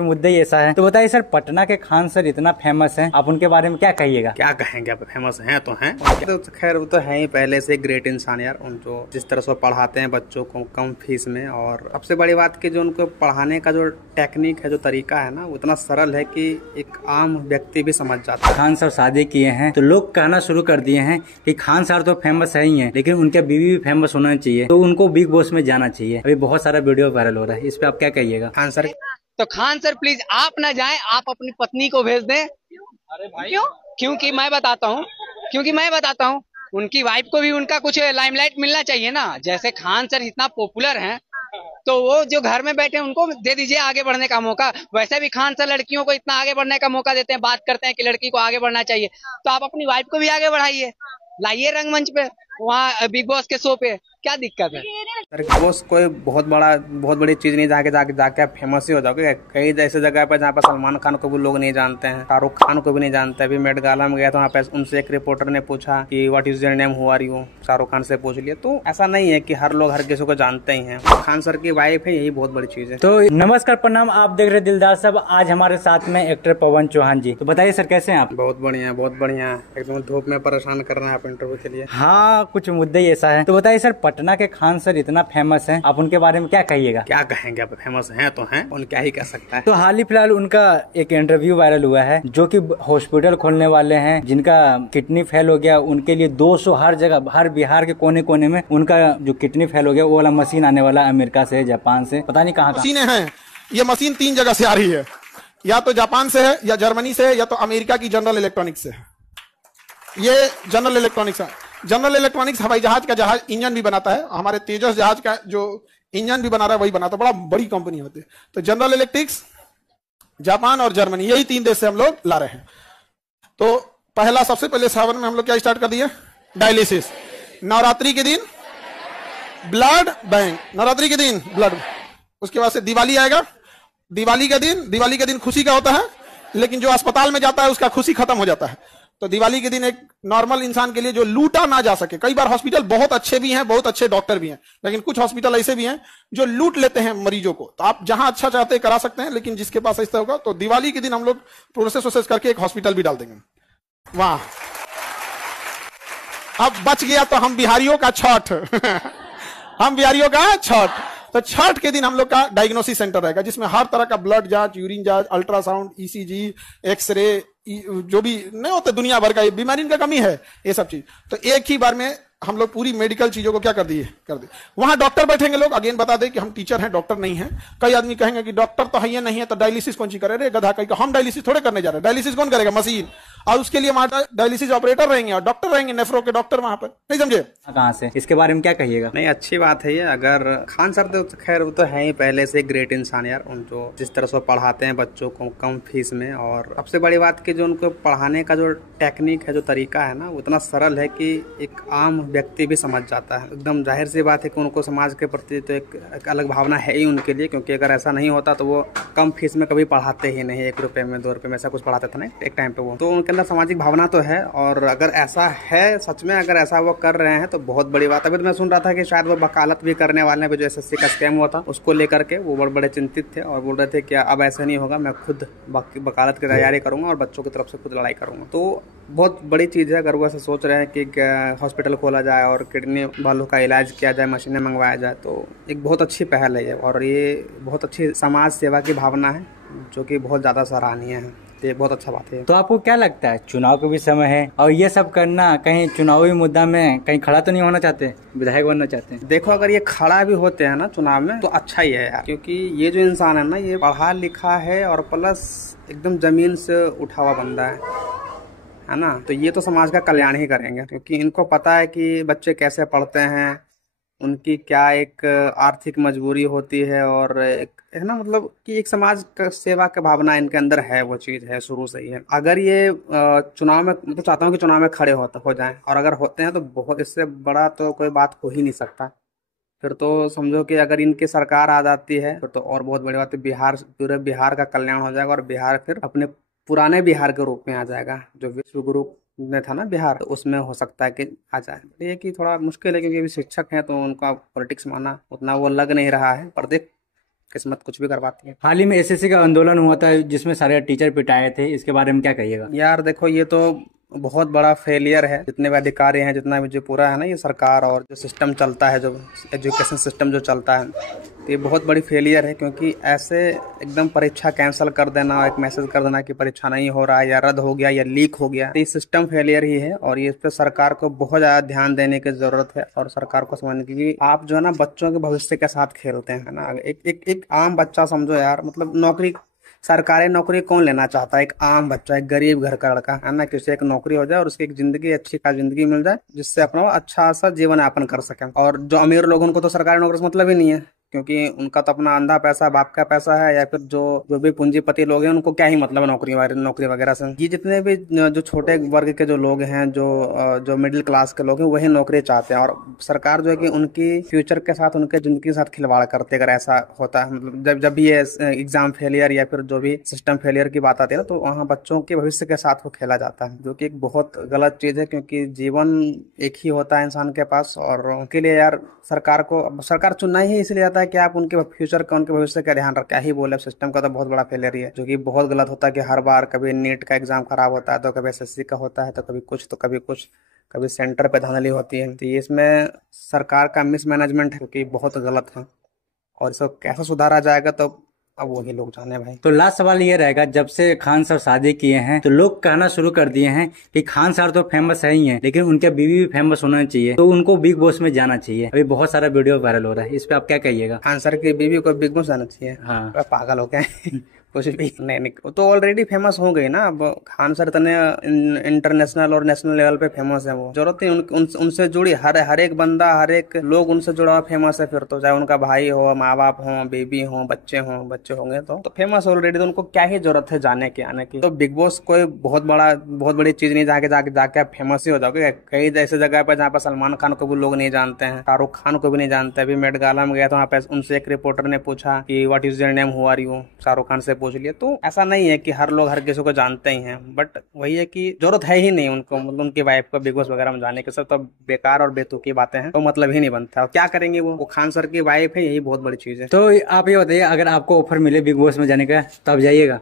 मुद्दा ही ऐसा है। तो बताइए सर, पटना के खान सर इतना फेमस हैं, आप उनके बारे में क्या कहिएगा? क्या कहेंगे, अब फेमस हैं तो हैं। तो खैर वो तो है ही पहले से ग्रेट इंसान यार। उन जो जिस तरह से पढ़ाते हैं बच्चों को कम फीस में, और सबसे बड़ी बात कि जो उनको पढ़ाने का जो टेक्निक है, जो तरीका है ना, वो इतना सरल है कि एक आम व्यक्ति भी समझ जाता है। खान सर शादी किए हैं तो लोग कहना शुरू कर दिए हैं कि खान सर तो फेमस है ही है, लेकिन उनके बीवी भी फेमस होना चाहिए, तो उनको बिग बॉस में जाना चाहिए। अभी बहुत सारा वीडियो वायरल हो रहा है, इस पे आप क्या कहिएगा? खान सर तो खान सर प्लीज आप ना जाएं, आप अपनी पत्नी को भेज दें। अरे भाई क्यों? क्योंकि मैं बताता हूँ उनकी वाइफ को भी उनका कुछ लाइमलाइट मिलना चाहिए ना। जैसे खान सर इतना पॉपुलर हैं, तो वो जो घर में बैठे हैं उनको दे दीजिए आगे बढ़ने का मौका। वैसे भी खान सर लड़कियों को इतना आगे बढ़ने का मौका देते हैं, बात करते हैं कि लड़की को आगे बढ़ना चाहिए, तो आप अपनी वाइफ को भी आगे बढ़ाइए, लाइए रंगमंच पे, वहाँ बिग बॉस के शो पे। क्या दिक्कत है? बिग बॉस कोई बहुत बड़ी चीज नहीं, जाके आप फेमस ही हो जाओगे। कई ऐसे जगह पे जहाँ पर सलमान खान को भी लोग नहीं जानते हैं, शाहरुख खान को भी नहीं जानते। अभी मेट गाला में गया था, वहाँ पे उनसे एक रिपोर्टर ने पूछा कि what is your name, who are you, Shahrukh Khan से पूछ लिया। तो ऐसा नहीं है कि हर लोग हर किसी को जानते ही हैं। खान सर की वाइफ है, यही बहुत बड़ी चीज है। तो नमस्कार, प्रणाम, आप देख रहे दिलदार सब। आज हमारे साथ में एक्टर पवन चौहान जी। तो बताइए सर, कैसे हैं आप? बहुत बढ़िया। एकदम धूप में परेशान कर रहे हैं आप इंटरव्यू के लिए। हाँ, कुछ मुद्दा ही ऐसा है। तो बताइए सर, पटना के खान सर इतना फेमस हैं, आप उनके बारे में क्या कहिएगा? क्या कहेंगे, अब फेमस हैं तो हैं, उन क्या ही कह सकता है। तो हाल ही फिलहाल उनका एक इंटरव्यू वायरल हुआ है, जो कि हॉस्पिटल खोलने वाले हैं, जिनका किडनी फेल हो गया, उनके लिए 200 हर जगह, हर बिहार के कोने कोने में उनका जो किडनी फेल हो गया, वो वाला मशीन आने वाला, अमेरिका से, जापान से, पता नहीं कहाँ मशीनें हैं। ये मशीन 3 जगह से आ रही है, या तो जापान से है, या जर्मनी से है, या तो अमेरिका की जनरल इलेक्ट्रॉनिक्स से है। ये जनरल इलेक्ट्रॉनिक्स है। जनरल इलेक्ट्रॉनिक्स हवाई जहाज का जहाज इंजन भी बनाता है। हमारे तेजस जहाज का जो इंजन भी बना रहा है वही बनाता है, बड़ा बड़ी कंपनी होती है। तो जनरल इलेक्ट्रिक्स, जापान और जर्मनी, यही 3 देश से हम लोग ला रहे हैं। तो पहला, सबसे पहले सावन में हम लोग क्या स्टार्ट कर दिए? डायलिसिस। नवरात्रि के दिन ब्लड बैंक, नवरात्रि के दिन ब्लड। उसके बाद से दिवाली आएगा। दिवाली के दिन खुशी का होता है, लेकिन जो अस्पताल में जाता है उसका खुशी खत्म हो जाता है। तो दिवाली के दिन एक नॉर्मल इंसान के लिए जो लूटा ना जा सके, कई बार हॉस्पिटल बहुत अच्छे भी हैं, बहुत अच्छे डॉक्टर भी हैं, लेकिन कुछ हॉस्पिटल ऐसे भी हैं जो लूट लेते हैं मरीजों को। तो आप जहां अच्छा चाहते हैं करा सकते हैं, लेकिन जिसके पास ऐसा होगा, तो दिवाली के दिन हम लोग प्रोसेस करके एक हॉस्पिटल भी डाल देंगे वहां। अब बच गया तो हम बिहारियों का छठ हम बिहारियों का छठ। तो छठ के दिन हम लोग का डायग्नोसिस सेंटर रहेगा, जिसमें हर तरह का ब्लड जांच, यूरिन जांच, अल्ट्रासाउंड, ईसीजी, एक्सरे, जो भी नहीं होते दुनिया भर का, ये बीमारी का कमी है, ये सब चीज। तो एक ही बार में हम लोग पूरी मेडिकल चीजों को क्या कर दिए। वहां डॉक्टर बैठेंगे। लोग अगेन बता दें कि हम टीचर हैं, डॉक्टर नहीं है। कई आदमी कहेंगे कि डॉक्टर तो है ही नहीं है, तो डायलिसिस कौन सी करे रे गधा। कहीं हम डायलिसिस थोड़े करने जा रहे हैं। डायलिसिस कौन करेगा? मशीन। और उसके लिए हमारा डायलिसिस ऑपरेटर रहेंगे और डॉक्टर रहेंगे, नेफ्रो के डॉक्टर वहां पर। नहीं समझे? कहाँ से, इसके बारे में क्या कहिएगा? नहीं, अच्छी बात है ये। अगर खान सर तो खैर वो तो है ही पहले से ग्रेट इंसान यार। उन जो जिस तरह से पढ़ाते हैं बच्चों को कम फीस में, और सबसे बड़ी बात कि जो उनको पढ़ाने का जो टेक्निक है, जो तरीका है ना, वो इतना सरल है कि एक आम व्यक्ति भी समझ जाता है। एकदम जाहिर सी बात है कि उनको समाज के प्रति तो एक अलग भावना है ही उनके लिए, क्योंकि अगर ऐसा नहीं होता तो वो कम फीस में कभी पढ़ाते ही नहीं। 1 रुपए में, 2 रुपए में ऐसा कुछ पढ़ाते थे ना एक टाइम पे वो। तो उनके अंदर सामाजिक भावना तो है, और अगर ऐसा है सच में, अगर ऐसा वो कर रहे हैं तो बहुत बड़ी बात। अभी तो मैं सुन रहा था कि शायद वो वकालत भी करने वाले हैं, जो SSC का स्कैम हुआ था उसको लेकर के वो बड़े चिंतित थे, और बोल रहे थे कि अब ऐसा नहीं होगा, मैं खुद वकालत की तैयारी करूंगा और बच्चों की तरफ से खुद लड़ाई करूंगा। तो बहुत बड़ी चीज है अगर वो ऐसा सोच रहे हैं कि हॉस्पिटल खोला जाए और किडनी वालों का इलाज किया जाए, मशीनें मंगवाया जाए, तो एक बहुत अच्छी पहल है ये, और ये बहुत अच्छी समाज सेवा की भावना है, जो कि बहुत ज्यादा सराहनीय है। ये बहुत अच्छा बात है। तो आपको क्या लगता है, चुनाव का भी समय है, और ये सब करना कहीं चुनावी मुद्दा में कहीं खड़ा तो नहीं होना चाहते, विधायक बनना चाहते हैं? देखो, अगर ये खड़ा भी होते हैं ना चुनाव में तो अच्छा ही है यार, क्योंकि ये जो इंसान है ना, ये पढ़ा लिखा है और प्लस एकदम जमीन से उठा हुआ बंदा है ना। तो ये तो समाज का कल्याण ही करेंगे, क्योंकि इनको पता है कि बच्चे कैसे पढ़ते हैं, उनकी क्या एक आर्थिक मजबूरी होती है, और एक है ना, मतलब कि एक समाज का सेवा की भावना इनके अंदर है, वो चीज़ है शुरू से ही है। अगर ये चुनाव में, मैं तो चाहता हूँ कि चुनाव में खड़े हो जाएं, और अगर होते हैं तो बहुत, इससे बड़ा तो कोई बात हो ही नहीं सकता। फिर तो समझो कि अगर इनकी सरकार आ जाती है फिर तो और बहुत बड़ी बात है, पूरे बिहार का कल्याण हो जाएगा, और बिहार फिर अपने पुराने बिहार के रूप में आ जाएगा, जो विश्व गुरु में था ना बिहार, तो उसमें हो सकता है कि आ जाए। ये कि थोड़ा मुश्किल है, क्योंकि अभी शिक्षक हैं तो उनका पॉलिटिक्स मानना उतना वो लग नहीं रहा है, पर देख किस्मत कुछ भी करवाती है। हाल ही में एसएससी का आंदोलन हुआ था जिसमें सारे टीचर पिटाए थे, इसके बारे में क्या कहिएगा? यार देखो, ये तो बहुत बड़ा फेलियर है। जितने भी अधिकारी हैं, जितना भी जो पूरा है ना ये सरकार और जो सिस्टम चलता है, जो एजुकेशन सिस्टम जो चलता है, तो ये बहुत बड़ी फेलियर है। क्योंकि ऐसे एकदम परीक्षा कैंसिल कर देना, एक मैसेज कर देना कि परीक्षा नहीं हो रहा है या रद्द हो गया या लीक हो गया, तो ये सिस्टम फेलियर ही है। और ये इस पर सरकार को बहुत ज़्यादा ध्यान देने की ज़रूरत है और सरकार को समझने की कि आप जो है ना बच्चों के भविष्य के साथ खेलते हैं ना। एक आम बच्चा समझो यार, मतलब नौकरी, सरकारी नौकरी कौन लेना चाहता है? एक आम बच्चा, एक गरीब घर का लड़का है ना, किसी एक नौकरी हो जाए और उसकी एक जिंदगी, अच्छी खासी जिंदगी मिल जाए जिससे अपना अच्छा सा जीवन यापन कर सके। और जो अमीर लोग, उनको तो सरकारी नौकरी से मतलब ही नहीं है, क्योंकि उनका तो अपना अंधा पैसा, बाप का पैसा है, या फिर जो भी पूंजीपति लोग हैं उनको क्या ही मतलब नौकरी वगैरह से। ये जितने भी जो छोटे वर्ग के जो लोग हैं, जो मिडिल क्लास के लोग हैं, वही नौकरी चाहते हैं। और सरकार जो है कि उनकी फ्यूचर के साथ, उनके जिंदगी के साथ खिलवाड़ करते, अगर ऐसा होता है। मतलब जब भी ये एग्जाम फेलियर या फिर जो भी सिस्टम फेलियर की बात आती है ना, तो वहाँ बच्चों के भविष्य के साथ वो खेला जाता है, जो कि एक बहुत गलत चीज है। क्योंकि जीवन एक ही होता है इंसान के पास, और उनके लिए यार सरकार चुनना ही इसलिए आता है कि आप उनके फ्यूचर का, उनके भविष्य का ध्यान रखें। क्या ही बोले, सिस्टम का तो बहुत बड़ा फेलियर है, जो कि बहुत गलत होता है। कि हर बार कभी नीट का एग्जाम खराब होता है, तो कभी एसएससी का होता है, तो कभी कुछ, तो कभी कुछ, कभी सेंटर पे धांधली होती है। तो इसमें सरकार का मिसमैनेजमेंट है, क्योंकि बहुत गलत है। और इसको कैसे सुधारा जाएगा, तो अब वही लोग जाने भाई। तो लास्ट सवाल ये रहेगा, जब से खान सर शादी किए हैं तो लोग कहना शुरू कर दिए हैं कि खान सर तो फेमस है ही हैं, लेकिन उनके बीवी भी फेमस होना चाहिए, तो उनको बिग बॉस में जाना चाहिए। अभी बहुत सारा वीडियो वायरल हो रहा है, इस पे आप क्या कहिएगा? खान सर की बीवी को बिग बॉस जाना चाहिए? हाँ, पागल हो गए। कुछ भी नहीं, वो तो ऑलरेडी फेमस हो गई ना। अब खान सर इतने इंटरनेशनल और नेशनल लेवल पे फेमस है, वो जरूरत नहीं उनसे जुड़ी हर एक बंदा, हर एक लोग उनसे जुड़ा हुआ फेमस है। फिर तो चाहे उनका भाई हो, माँ बाप हो, बेबी हो, बच्चे होंगे तो फेमस ऑलरेडी, तो उनको क्या ही जरूरत है जाने की, आने की। तो बिग बॉस कोई बहुत बड़ी चीज नहीं, जाके आप फेमस ही हो जाओगे। कई ऐसे जगह पे जहाँ पे सलमान खान को भी लोग नहीं जानते हैं, शाहरुख खान को भी नहीं जानते। अभी मेट गाला में गया तो वहाँ पे उनसे एक रिपोर्टर ने पूछा कि what is your name, who are you, Shahrukh Khan से पूछ लिया। तो ऐसा नहीं है कि हर लोग हर किसी को जानते ही हैं, बट वही है कि जरूरत है ही नहीं उनको, मतलब उनकी वाइफ को बिग बॉस वगैरह में जाने के। सब तो बेकार और बेतुकी बातें हैं, तो मतलब ही नहीं बनता। और क्या करेंगे वो खान सर की वाइफ है, यही बहुत बड़ी चीज है। तो आप ये बताइए, अगर आपको ऑफर मिले बिग बॉस में जाने का तो आप जाइएगा?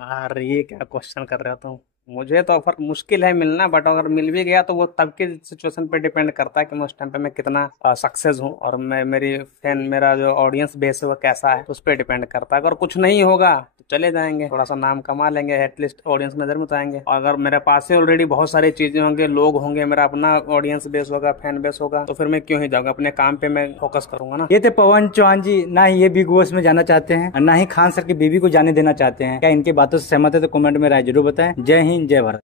यार ये क्या क्वेश्चन कर रहे हो तुम? मुझे तो ऑफर मुश्किल है मिलना, बट अगर मिल भी गया तो वो तब के सिचुएशन पे डिपेंड करता है कि मैं उस टाइम पे मैं कितना सक्सेस हूँ, और मेरा जो ऑडियंस बेस है वो कैसा है, उस पर डिपेंड करता है। अगर कुछ नहीं होगा तो चले जाएंगे, थोड़ा सा नाम कमा लेंगे, एटलीस्ट ऑडियंस नजर में तो आएंगे। और अगर मेरे पास से ऑलरेडी बहुत सारी चीजें होंगे, लोग होंगे, मेरा अपना ऑडियंस बेस होगा, फैन बेस होगा, तो फिर मैं क्यों ही जाऊंगा, अपने काम पे मैं फोकस करूंगा ना। ये थे पवन चौहान जी, ना ही ये बिग बॉस में जाना चाहते हैं और ना ही खान सर की बीवी को जाने देना चाहते हैं। क्या इनकी बातों से सहमत है? तो कमेंट में राय जरूर बताएं। जय हिंद, जय भारत।